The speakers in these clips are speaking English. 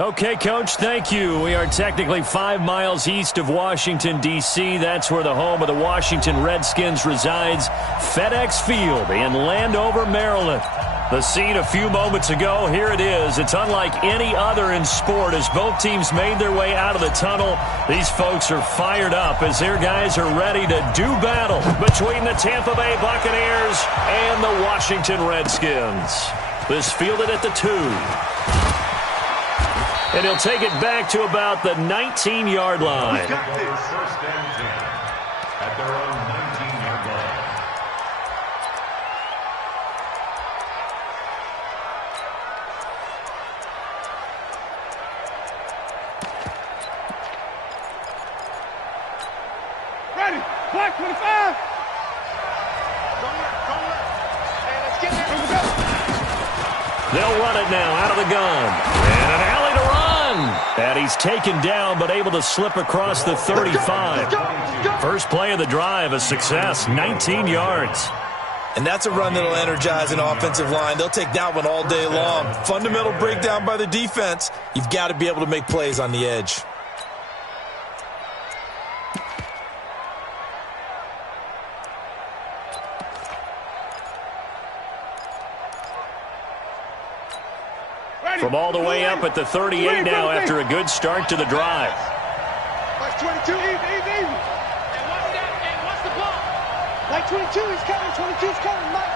Okay, Coach, thank you. We are technically 5 miles east of Washington, D.C. That's where the home of the Washington Redskins resides, FedEx Field in Landover, Maryland. The scene a few moments ago, here it is. It's unlike any other in sport as both teams made their way out of the tunnel. These folks are fired up as their guys are ready to do battle between the Tampa Bay Buccaneers and the Washington Redskins. This fielded at the 2. And he'll take it back to about the 19-yard line. First and 10 at their own 19-yard line. Ready, black 25. They'll run it now out of the gun. And an alley to run. And he's taken down but able to slip across the 35. First play of the drive, a success, 19 yards. And that's a run that'll energize an offensive line. They'll take that one all day long. Fundamental breakdown by the defense. You've got to be able to make plays on the edge. From all the way up at the 38 now after a good start to the drive. Like 22, easy. And what's the ball? Like 22, he's coming. 22's coming. Mike.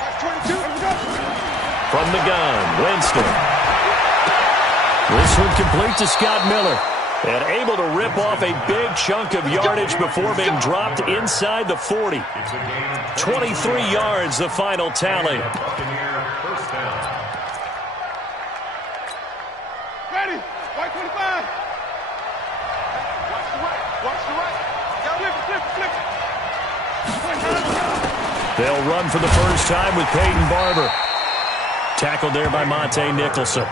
Like 22, here we go. From the gun, Winston. This one complete to Scott Miller. And able to rip off a big chunk of yardage before being dropped inside the 40. 23 yards, the final tally. First down. Ready, white 25. Watch the right. Flip it. They'll run for the first time with Peyton Barber. Tackled there by Monte Nicholson.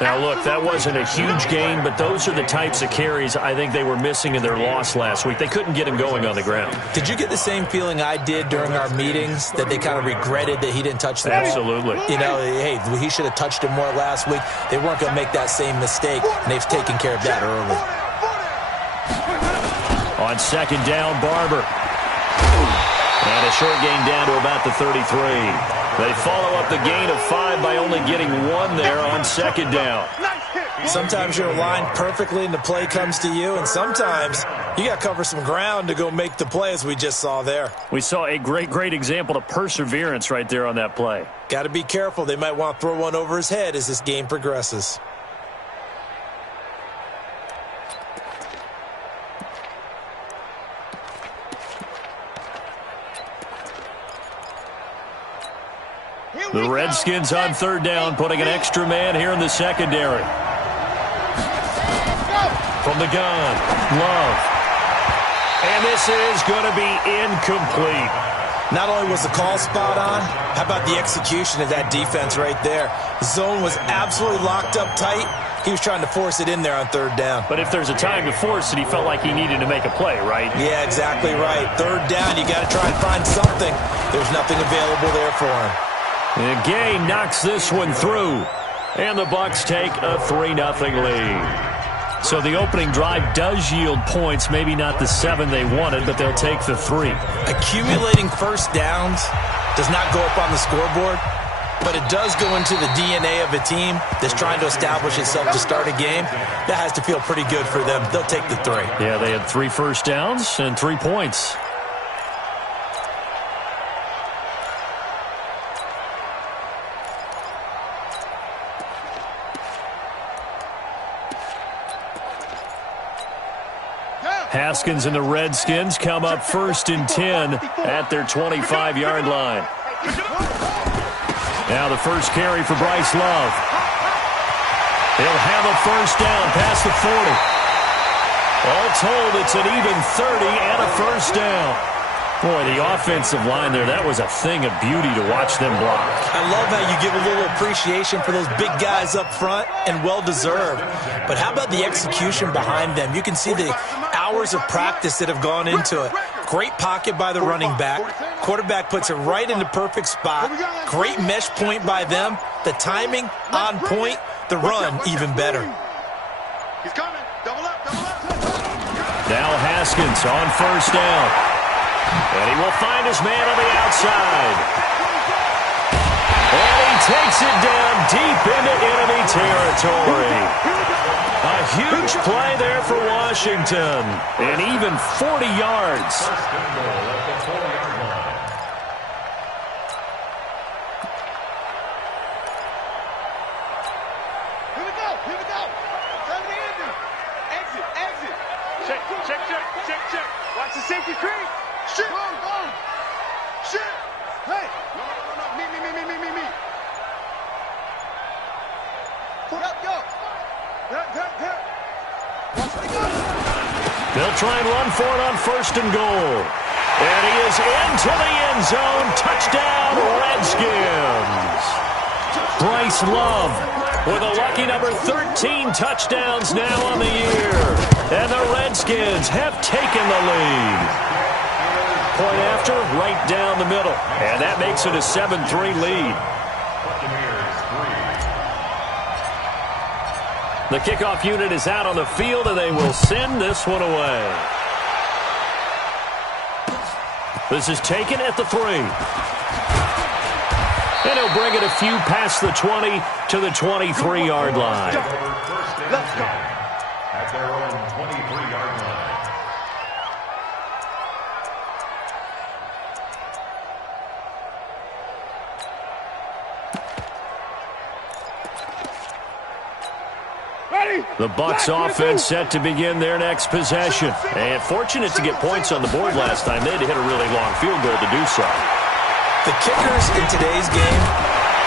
Now, look, that wasn't a huge gain, but those are the types of carries I think they were missing in their loss last week. They couldn't get him going on the ground. Did you get the same feeling I did during our meetings, that they kind of regretted that he didn't touch the ball? Absolutely. You know, hey, he should have touched him more last week. They weren't going to make that same mistake, and they've taken care of that early. On second down, Barber. And a short gain down to about the 33. They follow up the gain of 5 by only getting 1 there on second down. Sometimes you're aligned perfectly and the play comes to you, and sometimes you got to cover some ground to go make the play, as we just saw there. We saw a great example of perseverance right there on that play. Got to be careful. They might want to throw one over his head as this game progresses. The Redskins on third down, putting an extra man here in the secondary. From the gun, Love. And this is going to be incomplete. Not only was the call spot on, how about the execution of that defense right there? The zone was absolutely locked up tight. He was trying to force it in there on third down. But if there's a time to force it, he felt like he needed to make a play, right? Yeah, exactly right. Third down, you got to try and find something. There's nothing available there for him. And Gay knocks this one through. And the Bucs take a 3-0 lead. So the opening drive does yield points, maybe not the 7 they wanted, but they'll take the 3. Accumulating first downs does not go up on the scoreboard, but it does go into the DNA of a team that's trying to establish itself to start a game. That has to feel pretty good for them. They'll take the 3. Yeah, they had 3 first downs and 3 points. Haskins and the Redskins come up 1st and 10 at their 25-yard line. Now the first carry for Bryce Love. He'll have a first down past the 40. All told, it's an even 30 and a first down. Boy, the offensive line there, that was a thing of beauty to watch them block. I love how you give a little appreciation for those big guys up front, and well-deserved. But how about the execution behind them? You can see the hours of practice that have gone into it. Great pocket by the running back. Quarterback puts it right in the perfect spot. Great mesh point by them. The timing on point, the run even better. He's coming. Double up, double up. Now Haskins on first down. And he will find his man on the outside. And he takes it down deep into enemy territory. A huge play there for Washington. And even 40 yards. First and goal at the 4-yard line. Here we go, here we go. Time to end it. Exit, exit. Check, check, check, check, check. Watch the safety creep. Shit. Go. Shit. Hey. No. Me. Put up, go. There. Watch me go. They'll try and run for it on first and goal. And he is into the end zone. Touchdown, Redskins. Bryce Love with a lucky number 13 touchdowns now on the year. And the Redskins have taken the lead. Point after, right down the middle. And that makes it a 7-3 lead. The kickoff unit is out on the field, and they will send this one away. This is taken at the 3. And he'll bring it a few past the 20 to the 23-yard line. Let's go. At their own 23-yard line. The Bucs offense set to begin their next possession. And fortunate to get points on the board last time. They had to hit a really long field goal to do so. The kickers in today's game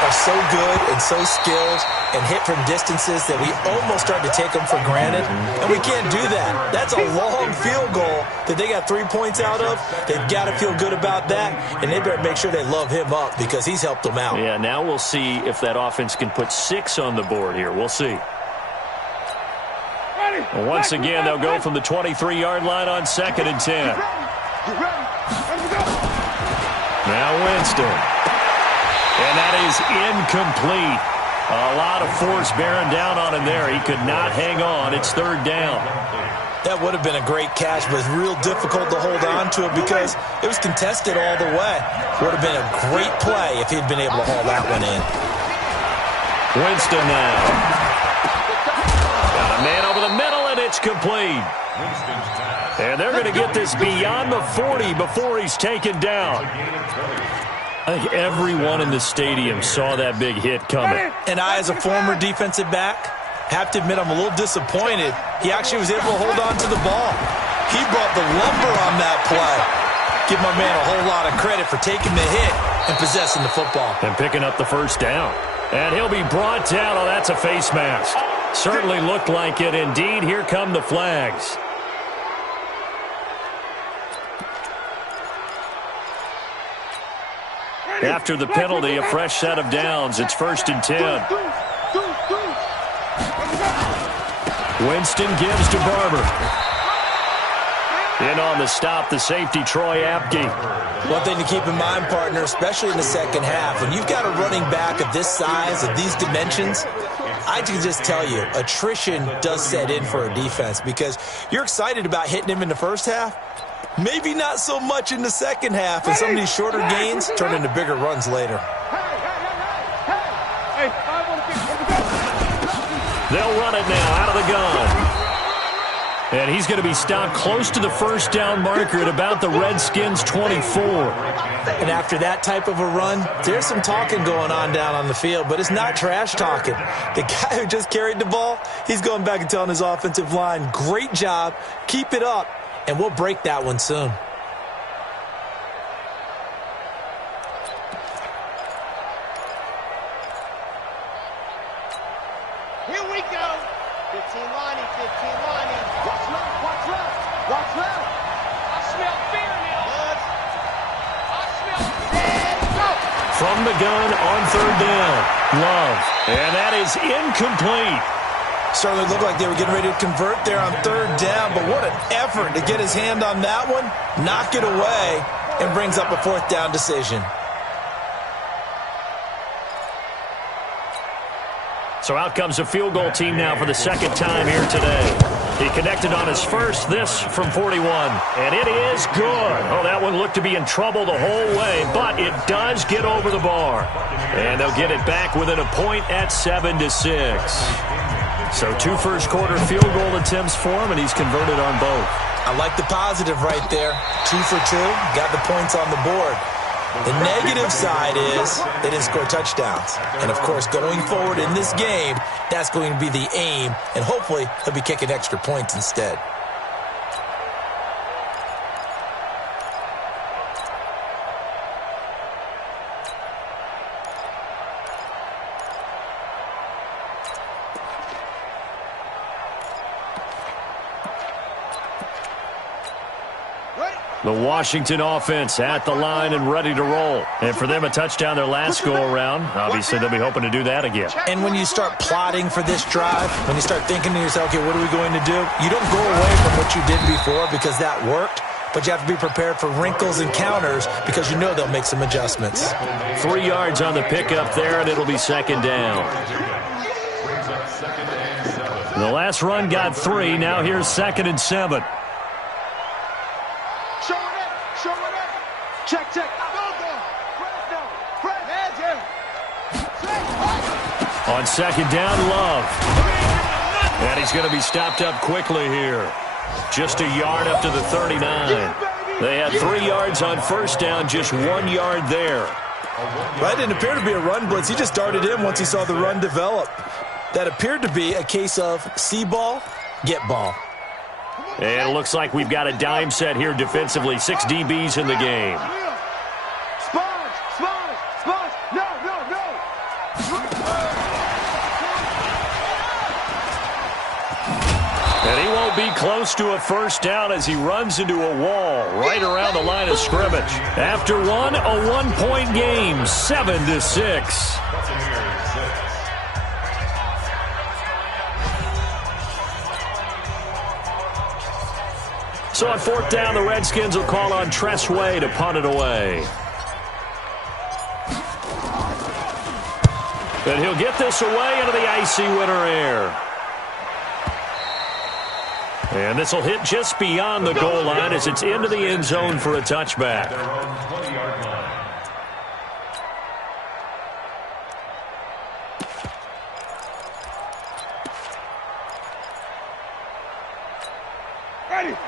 are so good and so skilled and hit from distances that we almost start to take them for granted. And we can't do that. That's a long field goal that they got 3 points out of. They've got to feel good about that, and they better make sure they love him up because he's helped them out. Yeah, now we'll see if that offense can put 6 on the board here. We'll see. Once again, they'll go from the 23-yard line on 2nd and 10. Now Winston. And that is incomplete. A lot of force bearing down on him there. He could not hang on. It's 3rd down. That would have been a great catch, but it's real difficult to hold on to it because it was contested all the way. Would have been a great play if he'd been able to haul that one in. Winston now. Got a man over the middle, and it's complete. And they're going to get this beyond the 40 before he's taken down. I think everyone in the stadium saw that big hit coming. And I, as a former defensive back, have to admit I'm a little disappointed. He actually was able to hold on to the ball. He brought the lumber on that play. Give my man a whole lot of credit for taking the hit and possessing the football. And picking up the first down. And he'll be brought down. Oh, that's a face mask. Certainly looked like it. Indeed, here come the flags. After the penalty, a fresh set of downs. It's 1st and 10. Winston gives to Barber. In on the stop, the safety, Troy Apke. One thing to keep in mind, partner, especially in the second half, when you've got a running back of this size, of these dimensions, I can just tell you, attrition does set in for a defense because you're excited about hitting him in the first half. Maybe not so much in the second half, and some of these shorter gains turn into bigger runs later. They'll run it now out of the gun. And he's going to be stopped close to the first down marker at about the Redskins' 24. And after that type of a run, there's some talking going on down on the field, but it's not trash talking. The guy who just carried the ball, he's going back and telling his offensive line, great job, keep it up, and we'll break that one soon. Here we go. 15 lining, 15 lining. Watch left, watch left, watch left. I smell fear now. I smell fear. Go. From the gun on 3rd down. Love. And that is incomplete. Certainly looked like they were getting ready to convert there on 3rd down, but what an effort to get his hand on that one, knock it away, and brings up a 4th down decision. So out comes a field goal team now for the second time here today. He connected on his first, this from 41. And it is good. Oh, that one looked to be in trouble the whole way, but it does get over the bar. And they'll get it back within a point at 7-6. So 2 first-quarter field goal attempts for him, and he's converted on both. I like the positive right there. 2 for 2, got the points on the board. The negative side is they didn't score touchdowns. And, of course, going forward in this game, that's going to be the aim, and hopefully he'll be kicking extra points instead. The Washington offense at the line and ready to roll. And for them, a touchdown their last go-around. Obviously, they'll be hoping to do that again. And when you start plotting for this drive, when you start thinking to yourself, okay, what are we going to do? You don't go away from what you did before because that worked, but you have to be prepared for wrinkles and counters because you know they'll make some adjustments. 3 yards on the pickup there, and it'll be second down. The last run got 3. Now here's 2nd and 7. Check, check. On 2nd down, Love. And he's going to be stopped up quickly here. Just a yard up to the 39. They had 3 yards on first down, just 1 yard there. That didn't appear to be a run blitz. He just darted in once he saw the run develop. That appeared to be a case of see ball, get ball. And it looks like we've got a dime set here defensively. 6 DBs in the game. Sponge, sponge, sponge. No, no, no. And he won't be close to a first down as he runs into a wall right around the line of scrimmage. After one, a 1-point game, 7-6. So on 4th down, the Redskins will call on Tress Way to punt it away. And he'll get this away into the icy winter air. And this will hit just beyond the goal line as it's into the end zone for a touchback.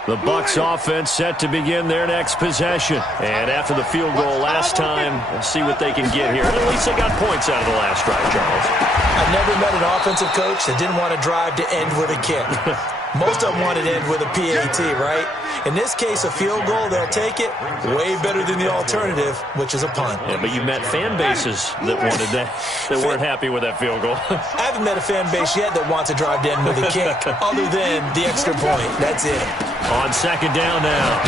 The Bucs offense set to begin their next possession. And after the field goal last time, we'll see what they can get here. At least they got points out of the last drive, Charles. I've never met an offensive coach that didn't want to drive to end with a kick. Most of them wanted to end with a PAT, right? In this case, a field goal, they'll take it. Way better than the alternative, which is a punt. Yeah, but you met fan bases that wanted that, that weren't happy with that field goal. I haven't met a fan base yet that wants to drive to end with a kick, other than the extra point. That's it. On 2nd down now,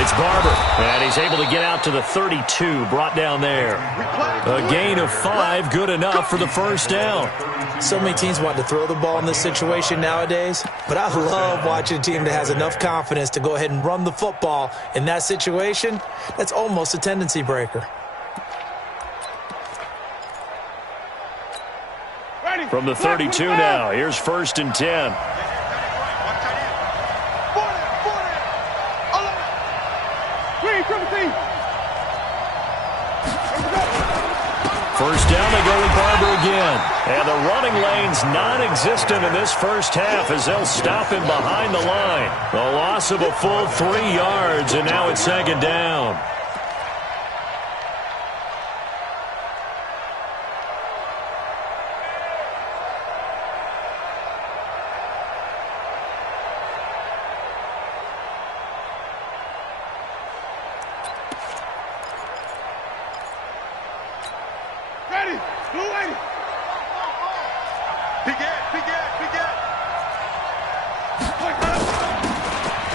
it's Barber, and he's able to get out to the 32, brought down there. A gain of 5, good enough for the first down. So many teams want to throw the ball in this situation nowadays, but I love watching a team that has enough confidence to go ahead and run the football in that situation. That's almost a tendency breaker. From the 32 now, here's 1st and 10. First down, they go with Barber again. And the running lane's non-existent in this first half as they'll stop him behind the line. A loss of a full 3 yards, and now it's 2nd down.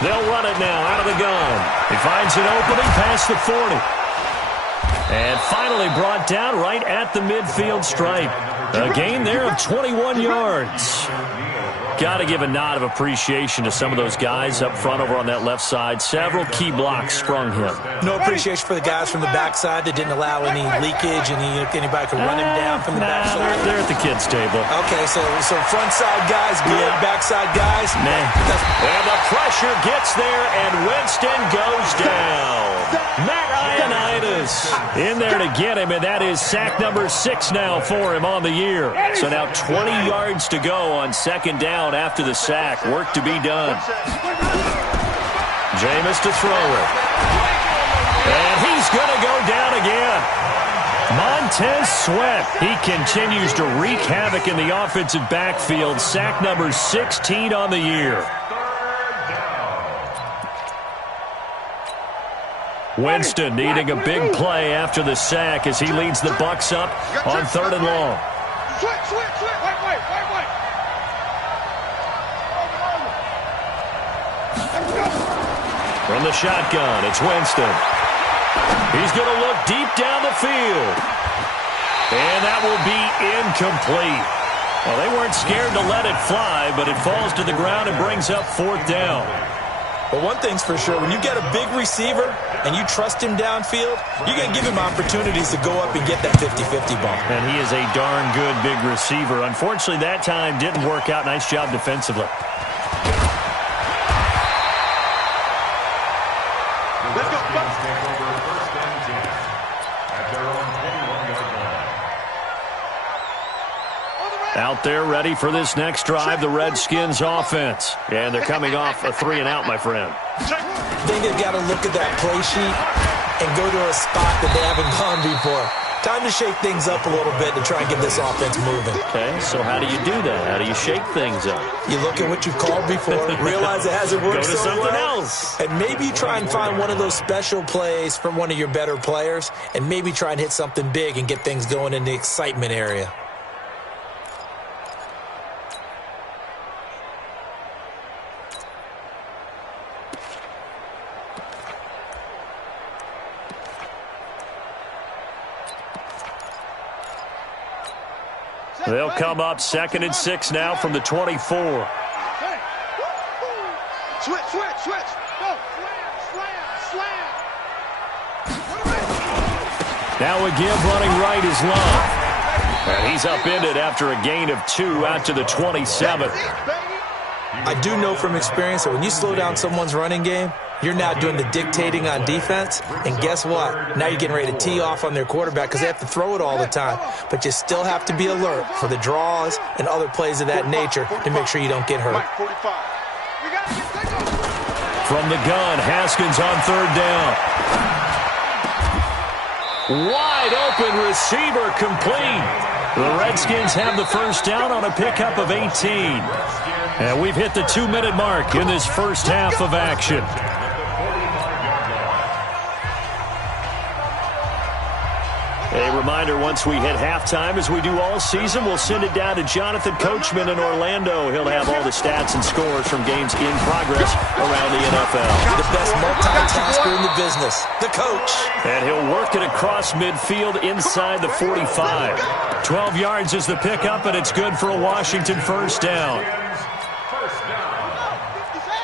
They'll run it now out of the gun. He finds an opening past the 40. And finally brought down right at the midfield stripe. A gain there of 21 yards. Got to give a nod of appreciation to some of those guys up front over on that left side. Several key blocks sprung him. No appreciation for the guys from the backside that didn't allow any leakage and anybody could run him down from the backside. They're at the kids' table. Okay, so front side guys good, backside guys. Nah. And the pressure gets there, and Winston goes down. Matt Ioannidis in there to get him, and that is sack number 6 now for him on the year. So now 20 yards to go on second down after the sack. Work to be done. Jameis to throw it. And he's going to go down again. Montez Sweat. He continues to wreak havoc in the offensive backfield. Sack number 16 on the year. Winston needing a big play after the sack as he leads the Bucs up on 3rd and long. Switch. Wait. From the shotgun, it's Winston. He's going to look deep down the field. And that will be incomplete. Well, they weren't scared to let it fly, but it falls to the ground and brings up 4th down. But one thing's for sure, when you get a big receiver and you trust him downfield, you're going to give him opportunities to go up and get that 50-50 ball. And he is a darn good big receiver. Unfortunately, that time didn't work out. Nice job defensively. Let's go, Bucs. Take over 1st and 10 at their own 21-yard line. Out there ready for this next drive, the Redskins offense. And they're coming off a 3-and-out, my friend. I think they've got to look at that play sheet and go to a spot that they haven't gone before. Time to shake things up a little bit to try and get this offense moving. Okay, so how do you do that? How do you shake things up? You look at what you've called before, realize it hasn't worked Go to so something well, else. and maybe try and find one of those special plays from one of your better players, and maybe try and hit something big and get things going in the excitement area. They'll come up 2nd and 6 now from the 24. Switch. Go. Slam. Now a give running right is Love. And he's upended after a gain of 2 out to the 27. I do know from experience that when you slow down someone's running game, you're now doing the dictating on defense, and guess what? Now you're getting ready to tee off on their quarterback because they have to throw it all the time. But you still have to be alert for the draws and other plays of that nature to make sure you don't get hurt. From the gun, Haskins on 3rd down. Wide open receiver complete. The Redskins have the first down on a pickup of 18. And we've hit the 2-minute mark in this first half of action. A reminder, once we hit halftime, as we do all season, we'll send it down to Jonathan Coachman in Orlando. He'll have all the stats and scores from games in progress around the NFL. The best multitasker in the business, the coach. And he'll work it across midfield inside the 45. 12 yards is the pickup, and it's good for a Washington first down.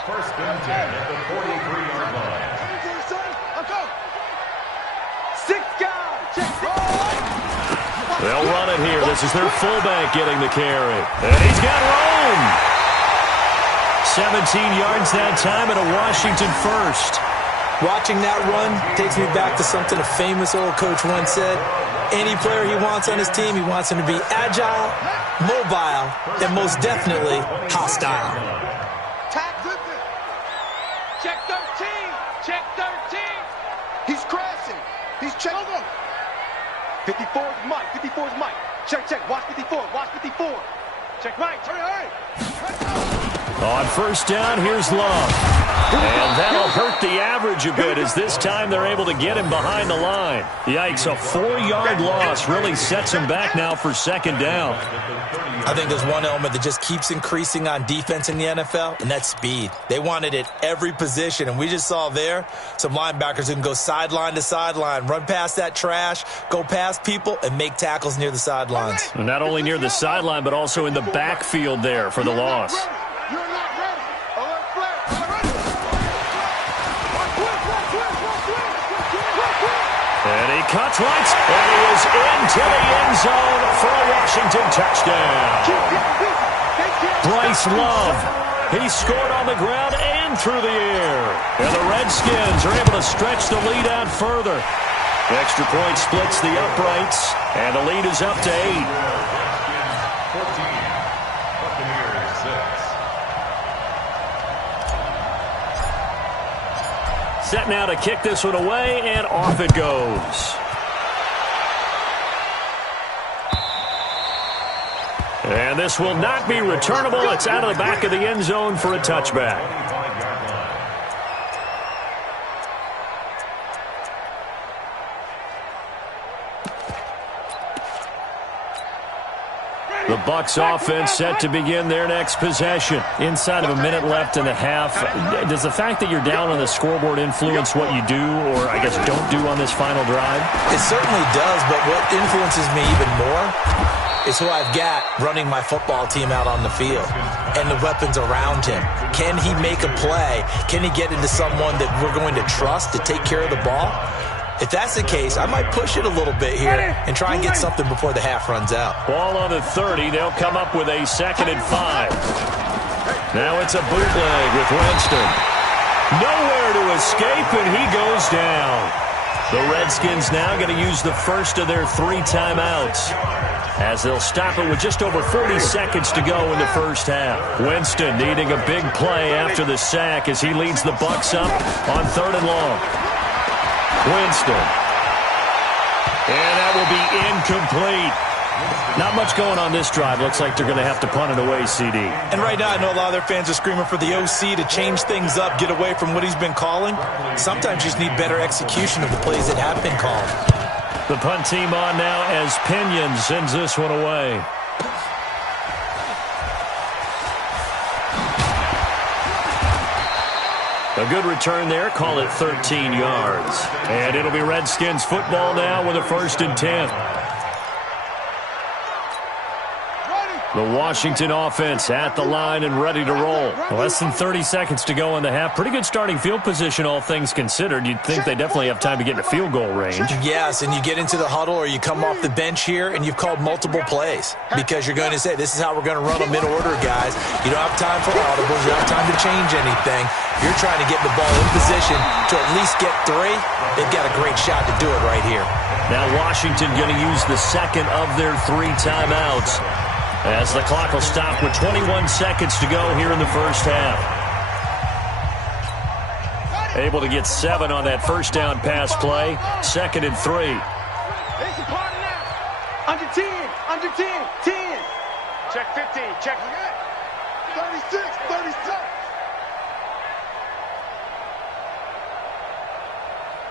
First and 10 at the 43-yard line. They'll run it here. This is their fullback getting the carry. And he's got room. 17 yards that time and a Washington first. Watching that run takes me back to something a famous old coach once said. Any player he wants on his team, he wants him to be agile, mobile, and most definitely hostile. Check 13. Check 13. He's crashing. He's checking. 54 is Mike. 54 is Mike. Check. Watch 54. Check Mike. Hurry. On first down, here's Love. And that'll hurt the average a bit as this time they're able to get him behind the line. Yikes, a 4-yard loss really sets him back now for second down. I think there's one element that just keeps increasing on defense in the NFL, and that's speed. They want it at every position, and we just saw there some linebackers who can go sideline to sideline, run past that trash, go past people, and make tackles near the sidelines. And not only near the sideline, but also in the backfield there for the loss. You're not ready. Alert flag. And he cuts right, and he is into the end zone for a Washington touchdown. Bryce Love, he scored on the ground and through the air. And the Redskins are able to stretch the lead out further. Extra point splits the uprights, and the lead is up to 8. 14, Buccaneers 6. Set now to kick this one away, and off it goes. And this will not be returnable. It's out of the back of the end zone for a touchback. 25-yard line. The Bucs offense set to begin their next possession. Inside of a minute left in the half, does the fact that you're down on the scoreboard influence what you do, or I guess don't do on this final drive? It certainly does, but what influences me even more is who I've got running my football team out on the field and the weapons around him. Can he make a play? Can he get into someone that we're going to trust to take care of the ball? If that's the case, I might push it a little bit here and try and get something before the half runs out. Ball on the 30. They'll come up with a 2nd and 5. Now it's a bootleg with Winston. Nowhere to escape, and he goes down. The Redskins now going to use the first of their 3 timeouts, as they'll stop it with just over 40 seconds to go in the first half. Winston needing a big play after the sack as he leads the Bucs up on 3rd and long. Winston. And that will be incomplete. Not much going on this drive. Looks like they're going to have to punt it away, CD. And right now I know a lot of their fans are screaming for the OC to change things up, get away from what he's been calling. Sometimes you just need better execution of the plays that have been called. The punt team on now as Pinion sends this one away. A good return there. Call it 13 yards. And it'll be Redskins football now with a 1st and 10. The Washington offense at the line and ready to roll. Less than 30 seconds to go in the half. Pretty good starting field position, all things considered. You'd think they definitely have time to get in field goal range. Yes, and you get into the huddle or you come off the bench here and you've called multiple plays because you're going to say, this is how we're going to run them in order, guys. You don't have time for audibles. You don't have time to change anything. You're trying to get the ball in position to at least get 3. They've got a great shot to do it right here. Now Washington going to use the 2nd of their 3 timeouts, as the clock will stop with 21 seconds to go here in the first half. Able to get 7 on that first down pass play. 2nd and 3. It's a party now. Under 10. Under 10. 10. Check 15. Check 36. 37.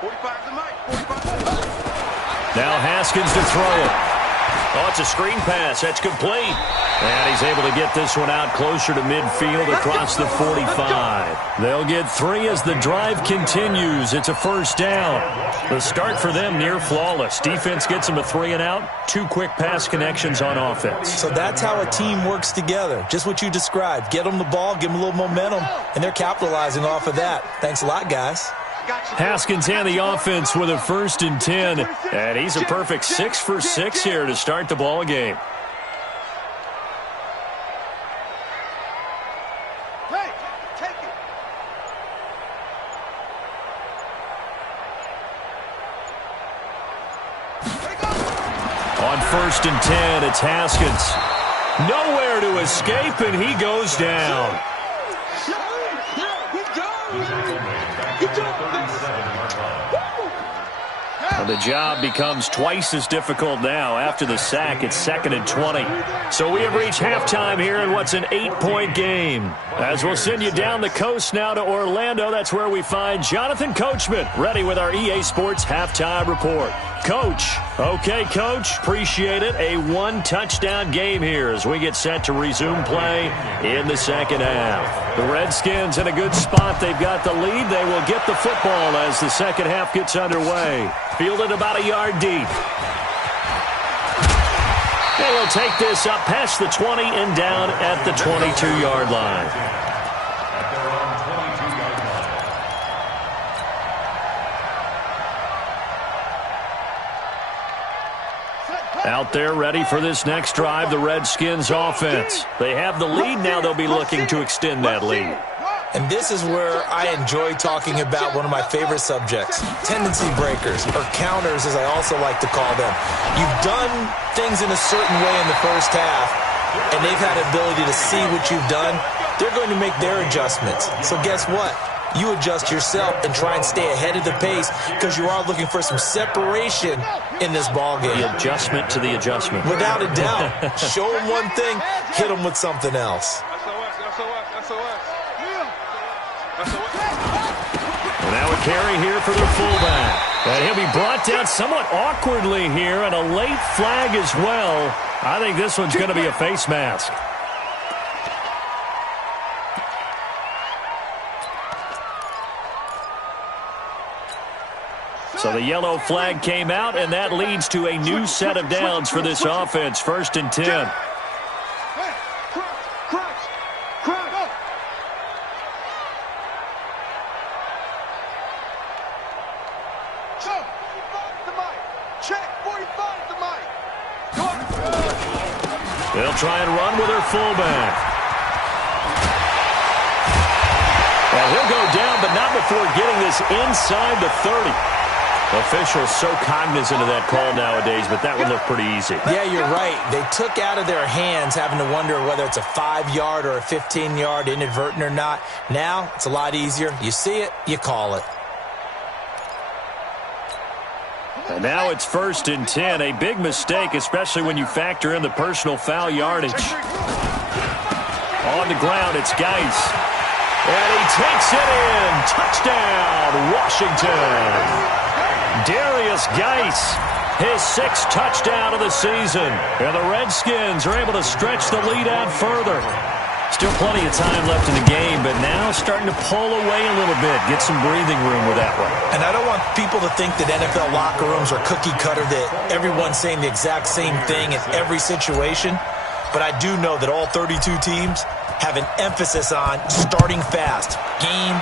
45 to Mike. 45. Now Haskins to throw it. Oh, it's a screen pass. That's complete. And he's able to get this one out closer to midfield across the 45. They'll get 3 as the drive continues. It's a 1st down. The start for them near flawless. Defense gets them a 3 and out. 2 quick pass connections on offense. So that's how a team works together. Just what you described. Get them the ball, give them a little momentum, and they're capitalizing off of that. Thanks a lot, guys. Haskins and the offense with a 1st and 10. And he's a perfect 6 for 6 here to start the ball game. Hey, take it. On 1st and 10, it's Haskins. Nowhere to escape, and he goes down. And the job becomes twice as difficult now. After the sack, it's 2nd and 20. So we have reached halftime here in what's an 8-point game. As we'll send you down the coast now to Orlando, that's where we find Jonathan Coachman, ready with our EA Sports Halftime Report. Coach. Okay, Coach. Appreciate it. A one-touchdown game here as we get set to resume play in the second half. The Redskins in a good spot. They've got the lead. They will get the football as the second half gets underway. Fielded about a yard deep. They will take this up past the 20 and down at the 22-yard line. Out there ready for this next drive, the Redskins offense. They have the lead. Now they'll be looking to extend that lead. And this is where I enjoy talking about one of my favorite subjects, tendency breakers, or counters as I also like to call them. You've done things in a certain way in the first half, and they've had the ability to see what you've done. They're going to make their adjustments. So guess what? You adjust yourself and try and stay ahead of the pace because you are looking for some separation in this ballgame. The adjustment to the adjustment. Without a doubt. Show them one thing, hit them with something else. And now a carry here for their fullback. And he'll be brought down somewhat awkwardly here, and a late flag as well. I think this one's going to be a face mask. So the yellow flag came out, and that leads to a new set of downs for this offense. 1st and 10. They'll try and run with their fullback. Well, he'll go down, but not before getting this inside the 30. Officials so cognizant of that call nowadays, but that would look pretty easy. Yeah, you're right. They took out of their hands having to wonder whether it's a 5-yard or a 15-yard, inadvertent or not. Now, it's a lot easier. You see it, you call it. And now it's 1st and 10. A big mistake, especially when you factor in the personal foul yardage. On the ground, it's Geis. And he takes it in. Touchdown, Washington. Darius Geis, his 6th touchdown of the season. And the Redskins are able to stretch the lead out further. Still plenty of time left in the game, but now starting to pull away a little bit, get some breathing room with that one. And I don't want people to think that NFL locker rooms are cookie cutter, that everyone's saying the exact same thing in every situation. But I do know that all 32 teams have an emphasis on starting fast. Game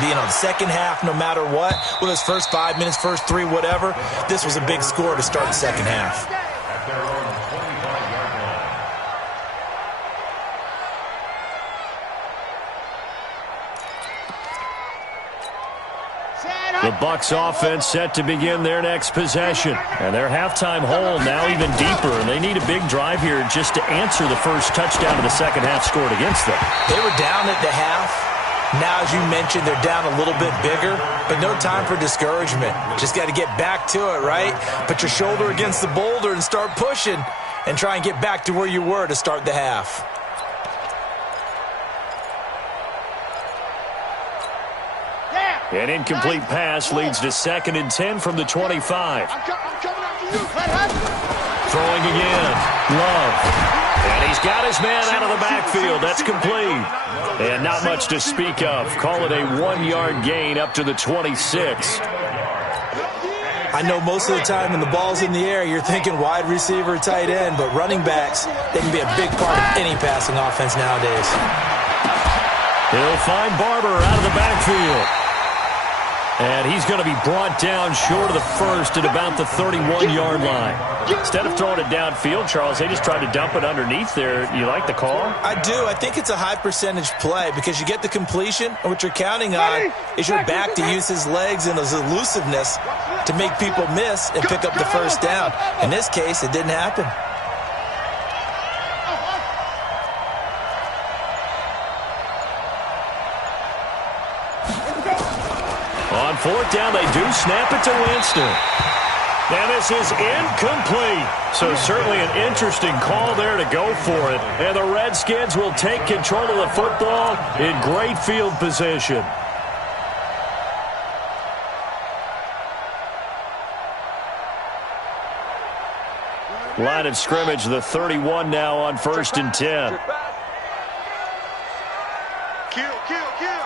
being on the second half, no matter what. Whether it's first 5 minutes, first 3, whatever. This was a big score to start the second half. The Bucs offense set to begin their next possession. And their halftime hole now even deeper. And they need a big drive here just to answer the first touchdown of the second half scored against them. They were down at the half. Now, as you mentioned, they're down a little bit bigger, but no time for discouragement. Just got to get back to it, right? Put your shoulder against the boulder and start pushing and try and get back to where you were to start the half. An incomplete pass leads to 2nd and 10 from the 25. Throwing again. Love. And he's got his man out of the backfield. That's complete. And not much to speak of. Call it a 1-yard gain up to the 26. I know most of the time when the ball's in the air, you're thinking wide receiver, tight end, but running backs, they can be a big part of any passing offense nowadays. He'll find Barber out of the backfield. And he's going to be brought down short of the first at about the 31-yard line. Instead of throwing it downfield, Charles, they just tried to dump it underneath there. You like the call? I do. I think it's a high-percentage play because you get the completion, and what you're counting on is your back to use his legs and his elusiveness to make people miss and pick up the first down. In this case, it didn't happen. On 4th down, they do snap it to Winston. And this is incomplete. So certainly an interesting call there to go for it. And the Redskins will take control of the football in great field position. Line of scrimmage, the 31 now on 1st and 10. Kill, kill, kill.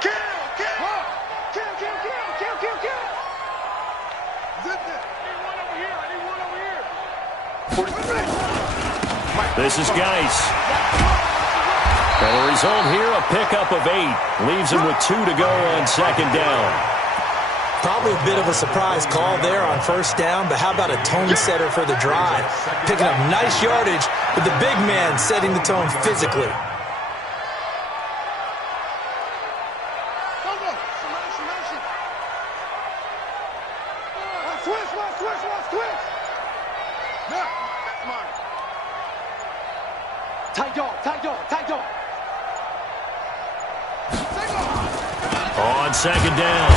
Kill, kill. Kill, kill, kill, kill, kill, kill. Zip it. Anyone over here, anyone over here. This is Geis. And the result here, a pickup of 8. Leaves him with 2 to go on 2nd down. Probably a bit of a surprise call there on 1st down, but how about a tone setter for the drive? Picking up nice yardage with the big man setting the tone physically. Tight dog, tight dog, tight dog. On 2nd down,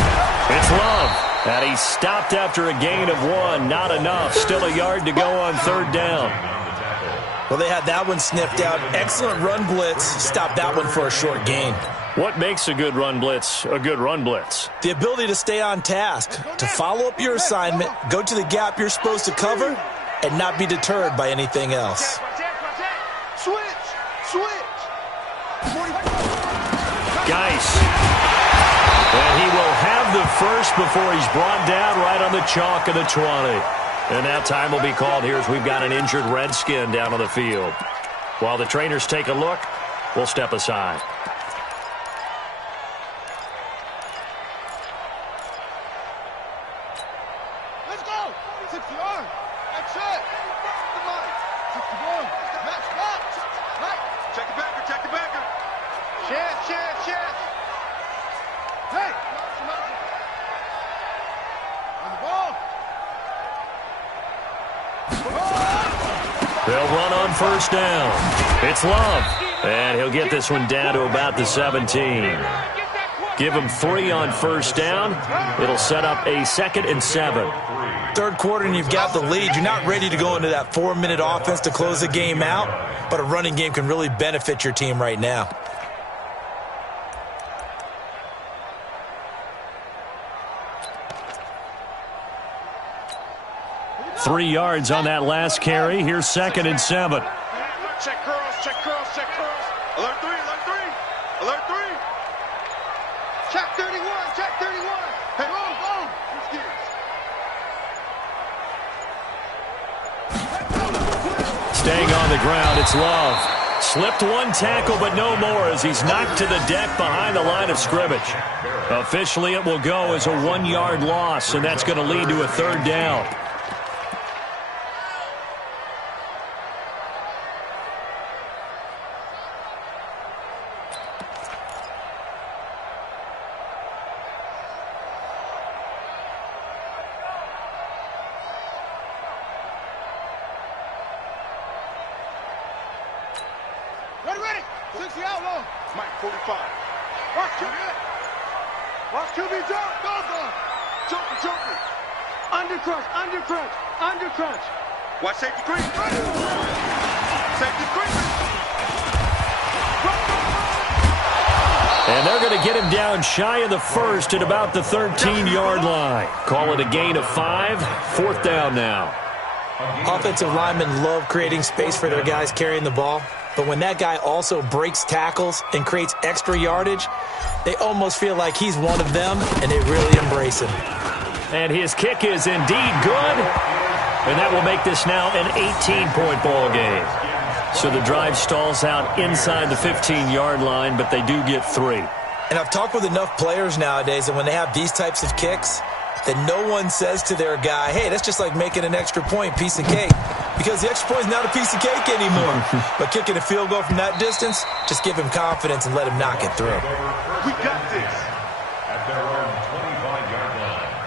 it's Love. And he's stopped after a gain of 1. Not enough. Still a yard to go on 3rd down. Well, they had that one sniffed out. Excellent run blitz. Stopped that one for a short gain. What makes a good run blitz a good run blitz? The ability to stay on task, to follow up your assignment, go to the gap you're supposed to cover, and not be deterred by anything else. Switch, switch. Geis. And he will have the first before he's brought down right on the chalk of the 20. And that time will be called here as we've got an injured Redskin down on the field. While the trainers take a look, we'll step aside. Let's go. 60 yard. That's it. Come on. 61. Match, match. Right. Check the backer, check the backer. Chance, chance, chance. Hey. On the ball. They'll run on 1st down. It's Love. And he'll get this one down to about the 17. Give him 3 on 1st down. It'll set up a 2nd and 7. 3rd quarter and you've got the lead. You're not ready to go into that 4-minute offense to close the game out, but a running game can really benefit your team right now. 3 yards on that last carry. Here's 2nd and 7. Check curls, check curls, check curls. Alert 3, alert 3. Alert 3. Check 31, check 31. Hey, boom, boom. Staying on the ground, it's Love. Slipped 1 tackle, but no more as he's knocked to the deck behind the line of scrimmage. Officially, it will go as a 1-yard loss, and that's going to lead to a 3rd down. Ready, ready. 60 out low. Mike, 45. Watch QB. Watch QB jump. Go, go. Joker, joker. Under crunch, under crunch, under crunch. Watch safety creep. Safety creep. And they're going to get him down shy of the 1st at about the 13-yard line. Call it a gain of 5. 4th down now. Offensive linemen love creating space for their guys carrying the ball. But when that guy also breaks tackles and creates extra yardage, they almost feel like he's one of them, and they really embrace him. And his kick is indeed good. And that will make this now an 18-point ball game. So the drive stalls out inside the 15-yard line, but they do get 3. And I've talked with enough players nowadays that when they have these types of kicks, that no one says to their guy, hey, that's just like making an extra point, piece of cake. Because the extra point is not a piece of cake anymore. But kicking a field goal from that distance, just give him confidence and let him knock it through. We got this at their own 25-yard line.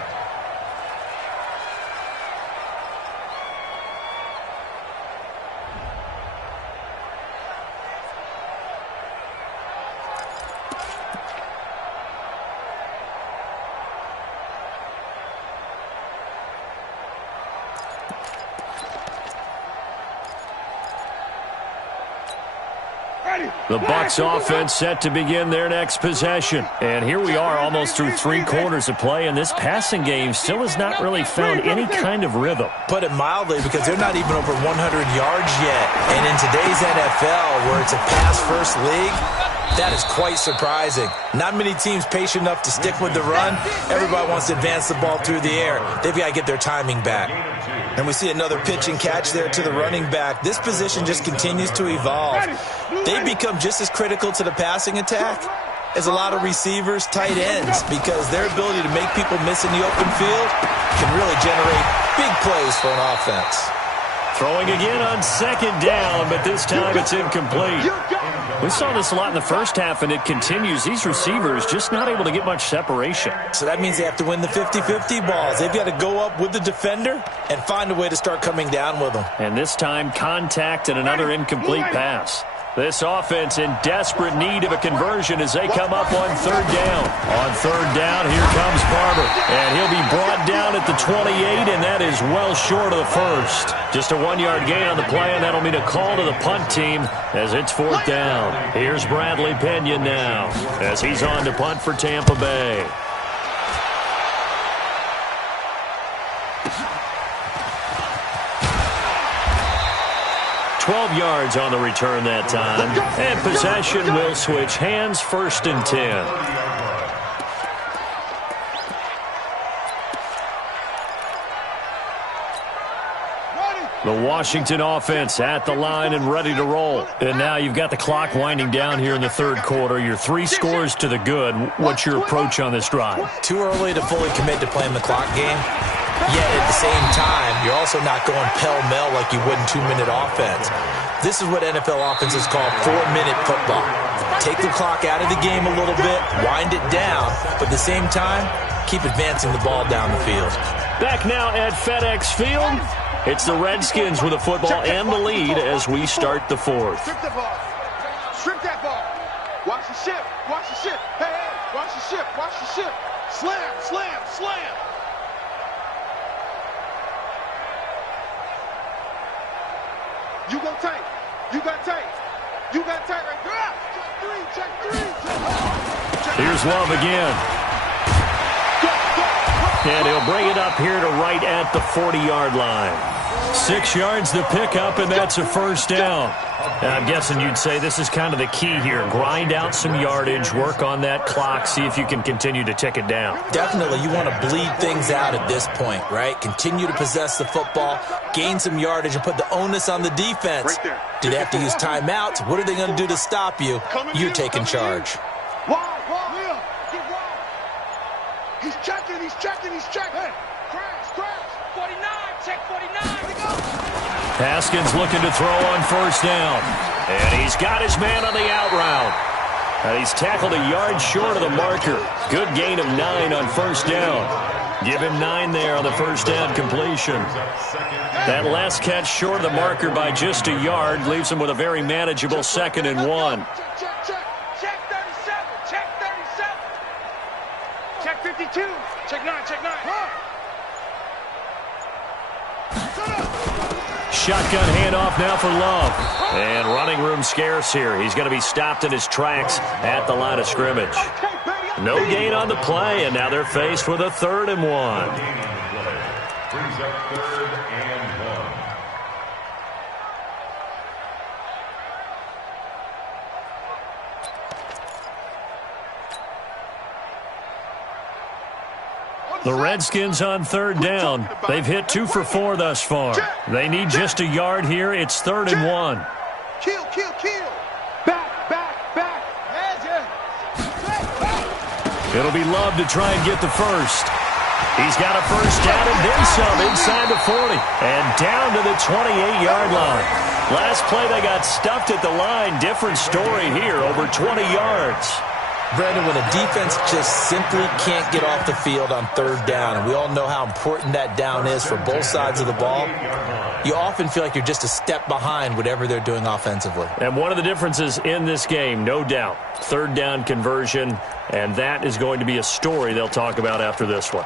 The Bucs offense set to begin their next possession. And here we are almost through 3 quarters of play, and this passing game still has not really found any kind of rhythm. Put it mildly, because they're not even over 100 yards yet. And in today's NFL, where it's a pass-first league, that is quite surprising. Not many teams patient enough to stick with the run. Everybody wants to advance the ball through the air. They've got to get their timing back. And we see another pitch and catch there to the running back. This position just continues to evolve. They become just as critical to the passing attack as a lot of receivers, tight ends, because their ability to make people miss in the open field can really generate big plays for an offense. Throwing again on 2nd down, but this time it's incomplete. We saw this a lot in the first half, and it continues. These receivers just not able to get much separation. So that means they have to win the 50-50 balls. They've got to go up with the defender and find a way to start coming down with them. And this time, contact and another incomplete pass. This offense in desperate need of a conversion as they come up on 3rd down. On 3rd down, here comes Barber. And he'll be brought down at the 28, and that is well short of the first. Just a 1-yard gain on the play, and that'll mean a call to the punt team as it's 4th down. Here's Bradley Pena now as he's on to punt for Tampa Bay. $12 yards on the return that time. And possession will switch hands, 1st and 10. The Washington offense at the line and ready to roll. And now you've got the clock winding down here in the 3rd quarter. You're 3 scores to the good. What's your approach on this drive? Too early to fully commit to playing the clock game. Yet at the same time, you're also not going pell-mell like you would in 2-minute offense. This is what NFL offenses call 4-minute football. Take the clock out of the game a little bit, wind it down, but at the same time, keep advancing the ball down the field. Back now at FedEx Field, it's the Redskins with the football and the lead as we start the 4th. Strip the ball. Strip that ball. Watch the ship. Watch the ship. Hey, hey, watch the ship. Watch the ship. Slam, slam, slam. You go tight. You got tight. You got tight right there. Check 3. Here's Love again. And he'll bring it up here to right at the 40-yard line. 6 yards to pick up, and that's a 1st down. And I'm guessing you'd say this is kind of the key here. Grind out some yardage, work on that clock, see if you can continue to tick it down. Definitely, you want to bleed things out at this point, right? Continue to possess the football, gain some yardage, and put the onus on the defense. Do they have to use timeouts? What are they going to do to stop you? You're taking charge. He's checking. Hey, crash. 49, check 49. Haskins looking to throw on 1st down. And he's got his man on the out route. And he's tackled a yard short of the marker. Good gain of 9 on 1st down. Give him 9 there on the 1st down completion. That last catch short of the marker by just a yard leaves him with a very manageable 2nd and 1. Check 37. Check 52. Check 9. Shotgun handoff now for Love. And running room scarce here. He's going to be stopped in his tracks at the line of scrimmage. No gain on the play, and now they're faced with a 3rd and 1. Brings up 3rd and 1. The Redskins on 3rd down. They've hit 2 for 4 thus far. They need just a yard here. It's 3rd and 1. Kill. Back. It'll be Love to try and get the first. He's got a 1st down and then some inside the 40. And down to the 28-yard line. Last play they got stuffed at the line. Different story here, over 20 yards. Brandon, when a defense just simply can't get off the field on 3rd down, and we all know how important that down is for both sides of the ball, you often feel like you're just a step behind whatever they're doing offensively. And one of the differences in this game, no doubt, 3rd down conversion, and that is going to be a story they'll talk about after this one.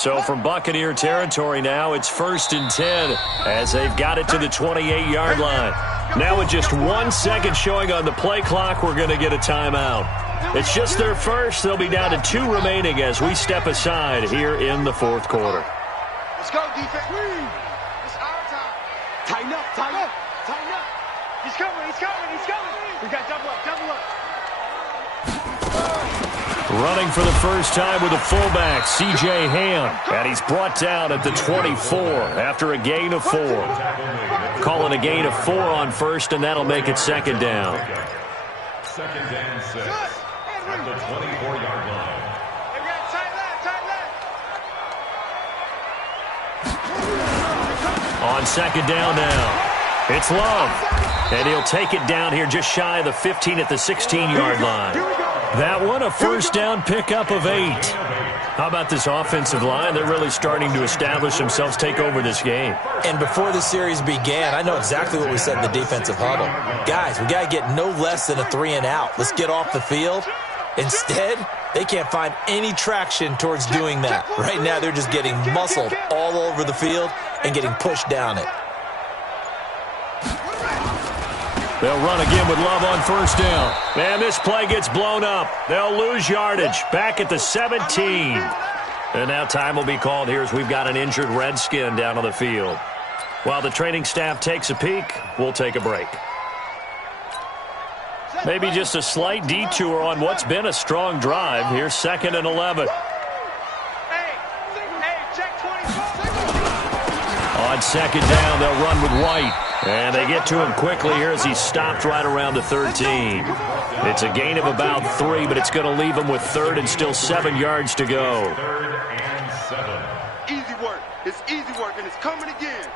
So from Buccaneer territory now, it's 1st and 10 as they've got it to the 28-yard line. Now with just 1 second showing on the play clock, we're going to get a timeout. It's just their first. They'll be down to 2 remaining as we step aside here in the 4th quarter. Let's go, defense. It's our time. Tighten up, tighten up, tighten up. He's coming, he's coming, he's coming. We got double up, double up. Running for the first time with a fullback, C.J. Ham. And he's brought down at the 24 after a gain of 4. Calling a gain of 4 on first, and that'll make it 2nd down. 2nd and 6 at the 24-yard line. Hey, we got tight line, tight line. On 2nd down now, it's Love. And he'll take it down here just shy of the 15 at the 16-yard line. That one, a first down pickup of 8. How about this offensive line? They're really starting to establish themselves, take over this game. And before the series began, I know exactly what we said in the defensive huddle. Guys, we got to get no less than a 3 and out. Let's get off the field. Instead, they can't find any traction towards doing that. Right now, they're just getting muscled all over the field and getting pushed down it. They'll run again with Love on first down. And this play gets blown up. They'll lose yardage. Back at the 17. And now time will be called here as we've got an injured Redskin down on the field. While the training staff takes a peek, we'll take a break. Maybe just a slight detour on what's been a strong drive. Here's 2nd and 11. Hey, check 24. On 2nd down, they'll run with White. And they get to him quickly here as he's stopped right around the 13. It's a gain of about 3, but it's going to leave him with 3rd and still 7 yards to go. 3rd and 7. Easy work. It's easy work, and it's coming again.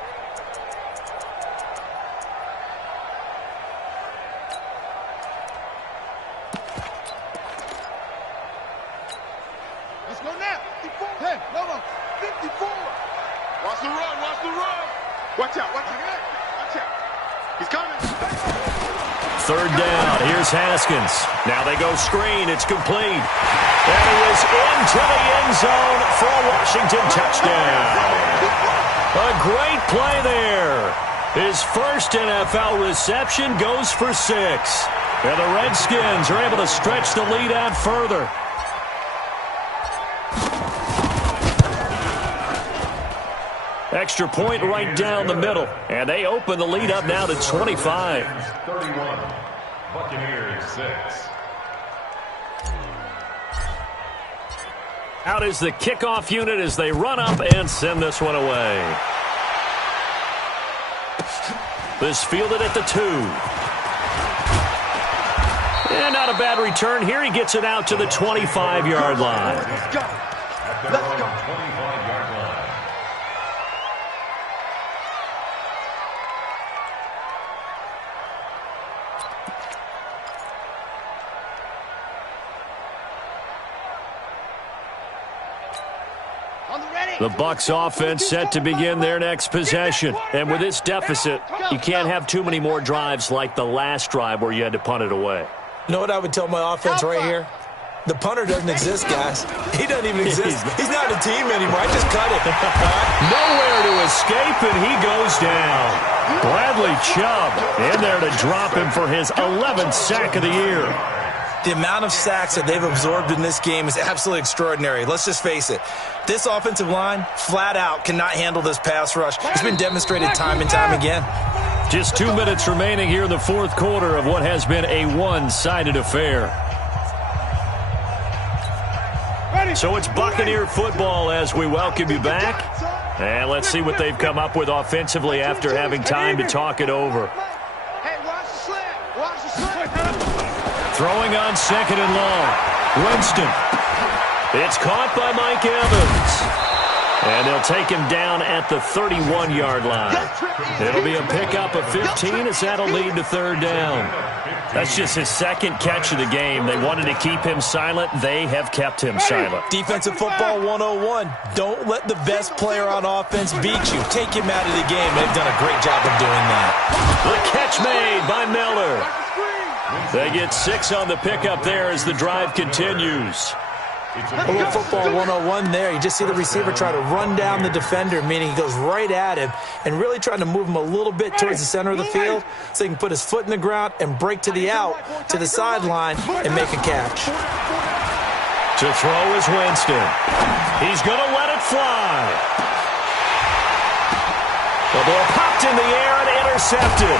Let's go now. 54. Hey, no, 54. Watch the run, watch the run. Watch out, watch out. He's coming. 3rd down. Here's Haskins. Now they go screen. It's complete. And he is into the end zone for a Washington touchdown. A great play there. His first NFL reception goes for 6. And the Redskins are able to stretch the lead out further. Extra point right down the middle. And they open the lead up now to 25. 31. Buccaneers 6. Out is the kickoff unit as they run up and send this one away. This fielded at the 2. And not a bad return here. He gets it out to the 25-yard line. Let's go. Let's go. 25-yard line. The Bucs offense set to begin their next possession. And with this deficit, you can't have too many more drives like the last drive where you had to punt it away. You know what I would tell my offense right here? The punter doesn't exist, guys. He doesn't even exist. He's not a team anymore. I just cut it. Nowhere to escape, and he goes down. Bradley Chubb in there to drop him for his 11th sack of the year. The amount of sacks that they've absorbed in this game is absolutely extraordinary. Let's just face it. This offensive line, flat out, cannot handle this pass rush. It's been demonstrated time and time again. Just 2 minutes remaining here in the 4th quarter of what has been a one-sided affair. So it's Buccaneer football as we welcome you back. And let's see what they've come up with offensively after having time to talk it over. Hey, watch the slant. Watch the slant. Throwing on 2nd and long. Winston. It's caught by Mike Evans. And they'll take him down at the 31-yard line. It'll be a pickup of 15 as that'll lead to 3rd down. That's just his 2nd catch of the game. They wanted to keep him silent. They have kept him silent. Defensive football 101. Don't let the best player on offense beat you. Take him out of the game. They've done a great job of doing that. The catch made by Miller. They get 6 on the pickup there as the drive continues. A little football 101 there. You just see the receiver try to run down the defender, meaning he goes right at him and really trying to move him a little bit towards the center of the field so he can put his foot in the ground and break to the out, to the sideline, and make a catch. To throw is Winston. He's going to let it fly. The ball popped in the air and intercepted.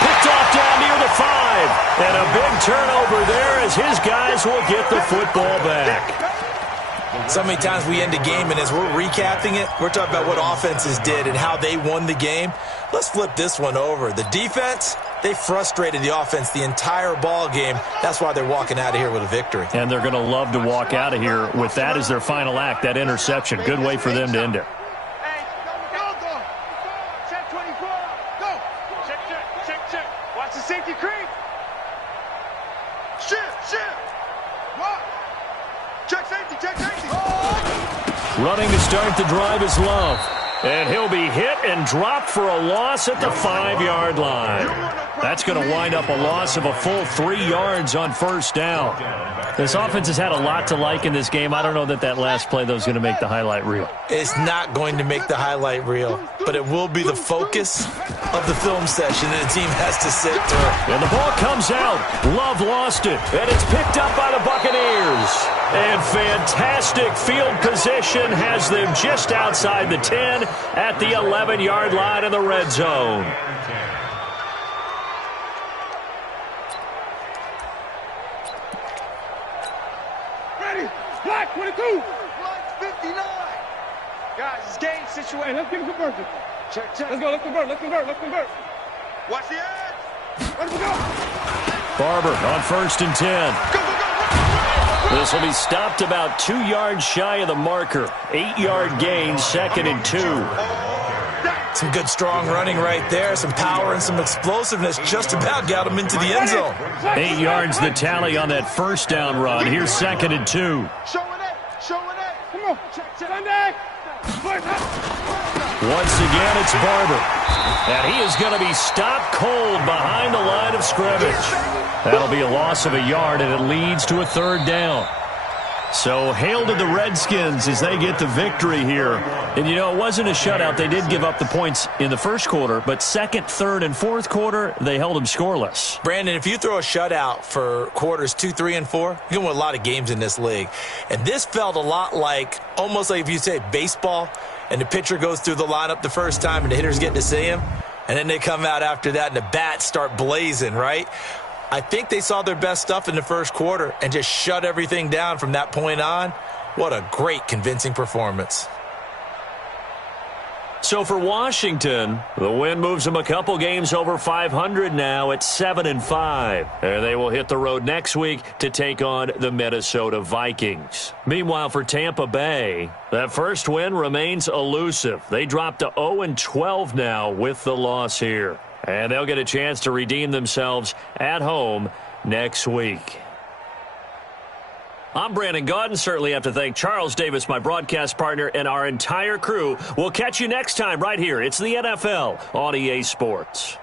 Picked off down near the 5. And a big turnover there as his guys will get the football back. So many times we end a game, and as we're recapping it, we're talking about what offenses did and how they won the game. Let's flip this one over. The defense, they frustrated the offense the entire ball game. That's why they're walking out of here with a victory. And they're going to love to walk out of here with that as their final act, that interception. Good way for them to end it. Watch the safety creep. Shift. What? Check safety. Running to start the drive is Love. And he'll be hit and dropped for a loss at the 5-yard line. That's going to wind up a loss of a full 3 yards on first down. This offense has had a lot to like in this game. I don't know that last play, though, is going to make the highlight reel. It's not going to make the highlight reel, but it will be the focus of the film session that the team has to sit through. And the ball comes out. Love lost it, and it's picked up by the Buccaneers. And fantastic field position has them just outside the 10 at the 11-yard line in the red zone. Ready? Black 22. Black 59. Guys, it's game situation. Hey, let's get it converted. Check. Let's convert. Watch the edge. Where do we go? Barber on 1st and 10. Go. This will be stopped about 2 yards shy of the marker. 8-yard gain, 2nd and 2. Some good strong running right there. Some power and some explosiveness just about got him into the end zone. 8 yards the tally on that first down run. Here's 2nd and 2. Showing it. Come on. Sunday. Once again, it's Barber. And he is going to be stopped cold behind the line of scrimmage. That'll be a loss of a yard, and it leads to a 3rd down. So hail to the Redskins as they get the victory here. And, you know, it wasn't a shutout. They did give up the points in the first quarter, but 2nd, 3rd, and 4th quarter, they held them scoreless. Brandon, if you throw a shutout for quarters 2, 3, and 4, you can win a lot of games in this league. And this felt a lot like, almost like if you say baseball, and the pitcher goes through the lineup the first time and the hitters get to see him, and then they come out after that and the bats start blazing, right? I think they saw their best stuff in the first quarter and just shut everything down from that point on. What a great, convincing performance. So for Washington, the win moves them a couple games over 500 now at 7-5. And they will hit the road next week to take on the Minnesota Vikings. Meanwhile, for Tampa Bay, that first win remains elusive. They dropped to 0-12 now with the loss here. And they'll get a chance to redeem themselves at home next week. I'm Brandon Gaudin. Certainly have to thank Charles Davis, my broadcast partner, and our entire crew. We'll catch you next time right here. It's the NFL on EA Sports.